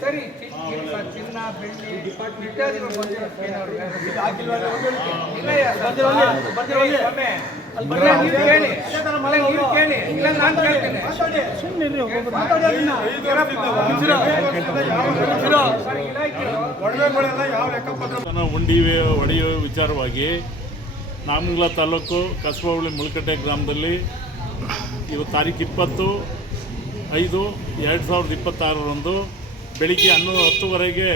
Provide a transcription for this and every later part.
ಸರಿ ಚಿನ್ನ ಬೆಳ್ಳಿ ಇತ್ಯಾದಿಗಳು ಉಂಡಿ ಹೊಡೆಯುವ ವಿಚಾರವಾಗಿ ನಾಮಂಗಲ ತಾಲೂಕು ಕಸಬಾ ಹೋಬಳಿ ಮುಳಕಟ್ಟೆ ಗ್ರಾಮದಲ್ಲಿ ಇವತ್ತು ತಾರೀಕು 20/5/2026 ಬೆಳಿಗ್ಗೆ 10:10ವರೆಗೆ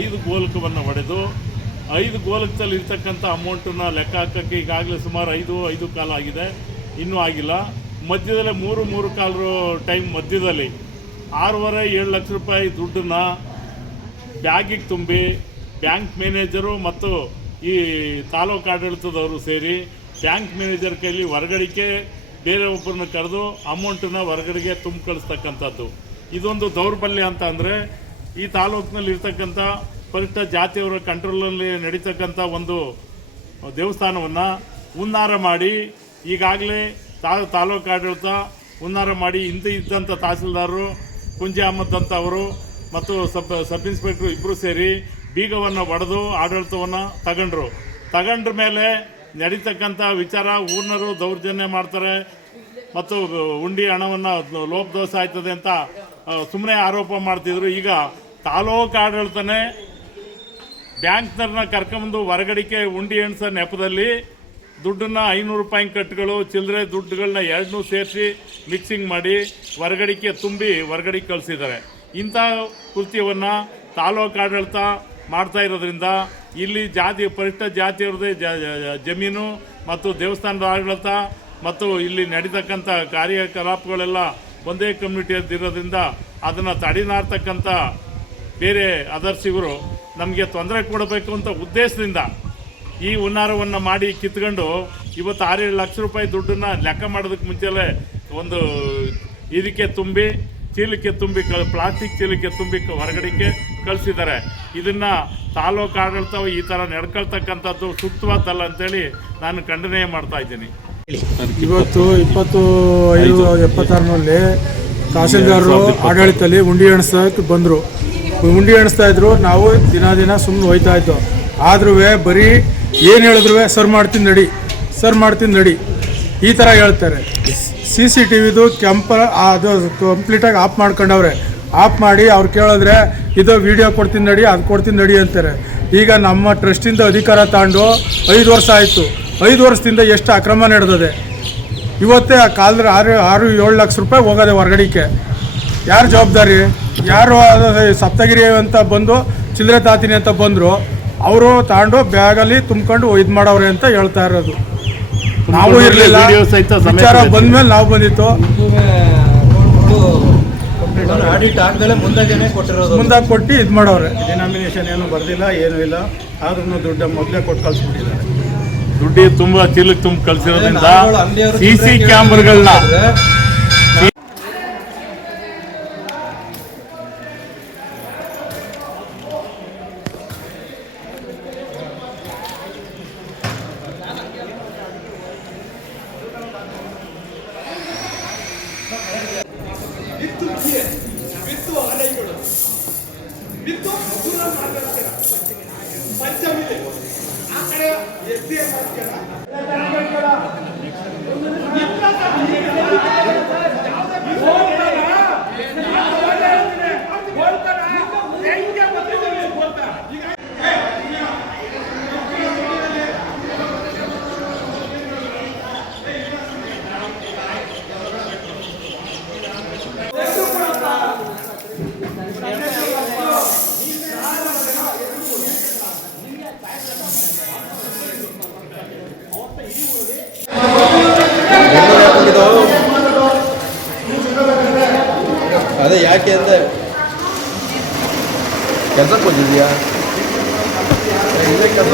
ಐದು ಗೋಲಕವನ್ನು ಹೊಡೆದು 5 ಗೋಲಕದಲ್ಲಿ ಇರ್ತಕ್ಕಂಥ ಅಮೌಂಟನ್ನು ಲೆಕ್ಕ ಹಾಕೋಕ್ಕೆ ಈಗಾಗಲೇ ಸುಮಾರು 5 ಕಾಲ ಆಗಿದೆ, ಇನ್ನೂ ಆಗಿಲ್ಲ. ಮಧ್ಯದಲ್ಲಿ 3 ಕಾಲು ಟೈಮ್ ಮಧ್ಯದಲ್ಲಿ 6.5-7 ಲಕ್ಷ ರೂಪಾಯಿ ದುಡ್ಡನ್ನು ಬ್ಯಾಗಿಗೆ ತುಂಬಿ ಬ್ಯಾಂಕ್ ಮ್ಯಾನೇಜರು ಮತ್ತು ಈ ತಾಲೂಕು ಆಡಳಿತದವರು ಸೇರಿ ಬ್ಯಾಂಕ್ ಮ್ಯಾನೇಜರ್ ಕೈಲಿ ಹೊರಗಡಿಕೆ ಬೇರೆ ಒಬ್ಬರನ್ನ ಕರೆದು ಅಮೌಂಟನ್ನು ಹೊರಗಡೆಗೆ ತುಂಬ ಕಳಿಸ್ತಕ್ಕಂಥದ್ದು. ಇದೊಂದು ದೌರ್ಬಲ್ಯ ಅಂತ ಅಂದರೆ ಈ ತಾಲೂಕಿನಲ್ಲಿ ಇರ್ತಕ್ಕಂಥ ಪರಿಷ್ಠ ಜಾತಿಯವರ ಕಂಟ್ರೋಲಲ್ಲಿ ನಡೀತಕ್ಕಂಥ ಒಂದು ದೇವಸ್ಥಾನವನ್ನು ಉನ್ನಾರ ಮಾಡಿ ಈಗಾಗಲೇ ತಾಲೂಕು ಆಡಳಿತ ಉನ್ನಾರ ಮಾಡಿ ಹಿಂದೆ ಇದ್ದಂಥ ತಹಸೀಲ್ದಾರರು ಕುಂಜಿ ಅಹಮದ್ ಅಂತವರು ಮತ್ತು ಸಬ್ ಇನ್ಸ್ಪೆಕ್ಟ್ರು ಇಬ್ಬರು ಸೇರಿ ಬೀಗವನ್ನು ಒಡೆದು ಆಡಳಿತವನ್ನು ತಗೊಂಡ್ರ ಮೇಲೆ ನಡೀತಕ್ಕಂಥ ವಿಚಾರ ಊರ್ನರು ದೌರ್ಜನ್ಯ ಮಾಡ್ತಾರೆ ಮತ್ತು ಉಂಡಿ ಹಣವನ್ನು ಲೋಪದೋಷ ಆಯ್ತದೆ ಅಂತ ಸುಮ್ಮನೆ ಆರೋಪ ಮಾಡ್ತಿದ್ರು. ಈಗ ತಾಲೂಕು ಆಡಳಿತನೇ ಬ್ಯಾಂಕ್ನವ್ರನ್ನ ಕರ್ಕೊಂಬಂದು ಹೊರಗಡಿಕೆ ಉಂಡಿ ಎಣಿಸೋ ನೆಪದಲ್ಲಿ ದುಡ್ಡನ್ನು 500 ರೂಪಾಯಿ ಕಟ್ಟುಗಳು ಚಿಲ್ಲರೆ ದುಡ್ಡುಗಳನ್ನ 2 ಸೇರಿಸಿ ಮಿಕ್ಸಿಂಗ್ ಮಾಡಿ ಹೊರಗಡಿಕೆ ತುಂಬಿ ಹೊರಗಡೆ ಕಳಿಸಿದ್ದಾರೆ. ಇಂಥ ಕೃತ್ಯವನ್ನು ತಾಲೂಕು ಆಡಳಿತ ಮಾಡ್ತಾ ಇರೋದ್ರಿಂದ ಇಲ್ಲಿ ಪರಿಷ್ಠ ಜಾತಿಯವ್ರದ್ದೇ ಜಮೀನು ಮತ್ತು ದೇವಸ್ಥಾನದ ಆಡಳಿತ ಮತ್ತು ಇಲ್ಲಿ ನಡೀತಕ್ಕಂಥ ಕಾರ್ಯಕಲಾಪಗಳೆಲ್ಲ ಒಂದೇ ಕಮ್ಯುನಿಟಿಯದ್ದಿರೋದ್ರಿಂದ ಅದನ್ನು ತಡೆನಾಡ್ತಕ್ಕಂಥ ಬೇರೆ ಅದರ್ಸಿಗರು ನಮಗೆ ತೊಂದರೆ ಕೊಡಬೇಕು ಅಂತ ಉದ್ದೇಶದಿಂದ ಈ ಹುನ್ನಾರವನ್ನು ಮಾಡಿ ಕಿತ್ಕೊಂಡು ಇವತ್ತು 6-7 ಲಕ್ಷ ರೂಪಾಯಿ ದುಡ್ಡನ್ನು ಲೆಕ್ಕ ಮಾಡೋದಕ್ಕೆ ಮುಂಚೆಲೇ ಒಂದು ಇದಕ್ಕೆ ತುಂಬಿ ಚೀಲಕ್ಕೆ ತುಂಬಿ ಪ್ಲಾಸ್ಟಿಕ್ ಚೀಲಕ್ಕೆ ತುಂಬಿ ಹೊರಗಡೆಗೆ ಕಳಿಸಿದ್ದಾರೆ. ಇದನ್ನು ತಾಲೂಕು ಆಡಳಿತ ಈ ಥರ ನಡ್ಕೊಳ್ತಕ್ಕಂಥದ್ದು ಸೂಕ್ತವಾದಲ್ಲ ಅಂತೇಳಿ ನಾನು ಖಂಡನೆ ಮಾಡ್ತಾ ಇದ್ದೀನಿ. ಇವತ್ತು 25/5/76ರಲ್ಲಿ ತಹಸೀಲ್ದಾರರು ಆಡಳಿತದಲ್ಲಿ ಉಂಡಿ ಎಣಿಸೋಕೆ ಬಂದರು. ಉಂಡಿ ಎಣಿಸ್ತಾ ಇದ್ರು, ನಾವು ದಿನ ಸುಮ್ಮನೆ ಹೋಯ್ತಾ ಇದ್ದೋ. ಆದ್ರೂ ಬರೀ ಏನು ಹೇಳಿದ್ರು ಸರ್ ಮಾಡ್ತೀನಿ ನಡಿ ಈ ಥರ ಹೇಳ್ತಾರೆ. CCTVದು ಅದು ಕಂಪ್ಲೀಟಾಗಿ ಆಫ್ ಮಾಡ್ಕೊಂಡವ್ರೆ. ಆಫ್ ಮಾಡಿ ಅವ್ರು ಕೇಳಿದ್ರೆ ಇದು ವಿಡಿಯೋ ಕೊಡ್ತೀನಿ ನಡಿ ಅಂತಾರೆ. ಈಗ ನಮ್ಮ ಟ್ರಸ್ಟಿಂದ ಅಧಿಕಾರ ತಗೊಂಡು 5 ವರ್ಷ ಆಯಿತು. 5 ವರ್ಷದಿಂದ ಎಷ್ಟು ಅಕ್ರಮ ನಡೆದಿದೆ. ಇವತ್ತೇ ಆ ಕಾಲದಲ್ಲಿ 6-7 ಲಕ್ಷ ರೂಪಾಯಿ ಹೋಗೋದೆ ಹೊರಗಡಿಕೆ. ಯಾರು ಜವಾಬ್ದಾರಿ? ಯಾರು ಸಪ್ತಗಿರಿ ಅಂತ ಬಂದು ಚಿಲ್ಲರೆ ತಾತೀನಿ ಅಂತ ಬಂದರು, ಅವರು ತಗೊಂಡು ಬ್ಯಾಗಲ್ಲಿ ತುಂಬ್ಕೊಂಡು ಇದು ಮಾಡವ್ರೆ ಅಂತ ಹೇಳ್ತಾ ಇರೋದು. ನಾವು ಇರಲಿಲ್ಲ, ವಿಚಾರ ಬಂದ್ಮೇಲೆ ನಾವು ಬಂದಿತ್ತು. ಆಡಿಟ್ ಆಗದಲ್ಲೇ ಮುಂದಾಗಿ ಕೊಟ್ಟು ಇದು ಮಾಡವ್ರೆ. ಡಿನಾಮಿನೇಷನ್ ಏನು ಬರ್ದಿಲ್ಲ, ಏನೂ ಇಲ್ಲ, ಆದ್ರೂ ದುಡ್ಡು ಮೊದಲೇ ಕೊಟ್ಟು ಕಳಿಸ್ಬಿಟ್ಟಿದ್ದಾರೆ. ದುಡ್ಡು ತುಂಬ ಚೀಲಕ್ಕೆ ತುಂಬ ಕಳಿಸಿರೋದ್ರಿಂದ CC ಕ್ಯಾಮ್ರಾಗಳನ್ನ ಅದೇ ಯಾಕೆ ಅಂದರೆ ಕೆಲಸಕ್ಕೆ ಹೋಗಿದ್ಯಾ? ಇದೇ ಕೆಲಸ